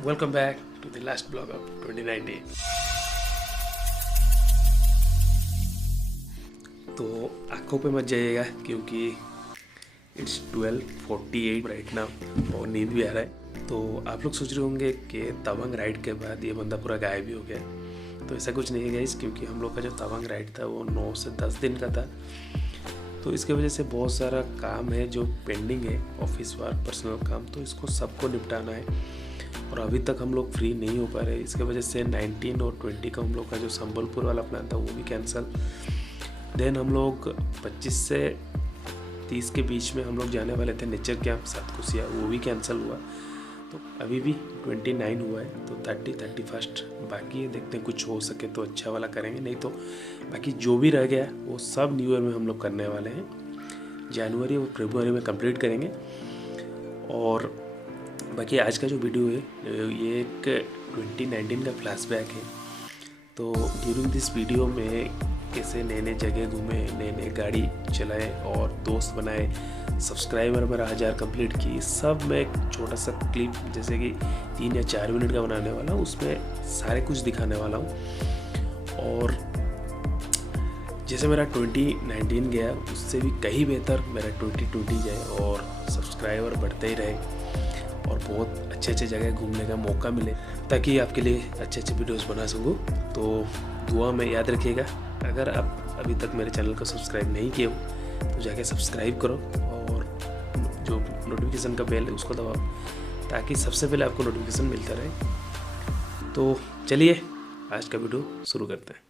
Welcome back to the last vlog of 2019. तो आँखों पे मत जाइएगा क्योंकि इट्स 12:48 राइट नाउ और नींद भी आ रहा है। तो आप लोग सोच रहे होंगे कि तवांग राइड के बाद ये बंदा पूरा गायब भी हो गया। तो ऐसा कुछ नहीं है गाइस, क्योंकि हम लोग का जो तवांग राइड था वो 9 से 10 दिन का था। तो इसके वजह से बहुत सारा काम है जो पेंडिंग है, ऑफिस वर्क, पर्सनल काम, तो इसको सबको निपटाना है और अभी तक हम लोग फ्री नहीं हो पा रहे। इसके वजह से 19 और 20 का हम लोग का जो संबलपुर वाला प्लान था वो भी कैंसिल। देन हम लोग 25 से 30 के बीच में हम लोग जाने वाले थे नेचर कैंप सातकुसिया, वो भी कैंसिल हुआ। तो अभी भी 29 हुआ है, तो 30-31 बाकी है। देखते हैं कुछ हो सके तो अच्छा वाला करेंगे, नहीं तो बाकी जो भी रह गया वो सब न्यू ईयर में हम लोग करने वाले हैं। जनवरी और फरवरी में कंप्लीट करेंगे। और बाकी आज का जो वीडियो है ये एक 2019 का फ्लैशबैक है। तो ड्यूरिंग दिस वीडियो में कैसे नए नए जगह घूमे, नए नए गाड़ी चलाए और दोस्त बनाए, सब्सक्राइबर मेरा 1000 कंप्लीट की, सब मैं एक छोटा सा क्लिप जैसे कि 3 या 4 मिनट का बनाने वाला हूँ, उसमें सारे कुछ दिखाने वाला हूँ। और जैसे मेरा 2019 गया उससे भी कहीं बेहतर मेरा 2020 जाए और सब्सक्राइबर बढ़ते ही रहे और बहुत अच्छे अच्छे जगह घूमने का मौका मिले, ताकि आपके लिए अच्छे अच्छे वीडियोस बना सकूँ। तो दुआ में याद रखिएगा। अगर आप अभी तक मेरे चैनल को सब्सक्राइब नहीं किए हो तो जाके सब्सक्राइब करो और जो नोटिफिकेशन का बेल है उसको दबाओ, ताकि सबसे पहले आपको नोटिफिकेशन मिलता रहे। तो चलिए आज का वीडियो शुरू करते हैं।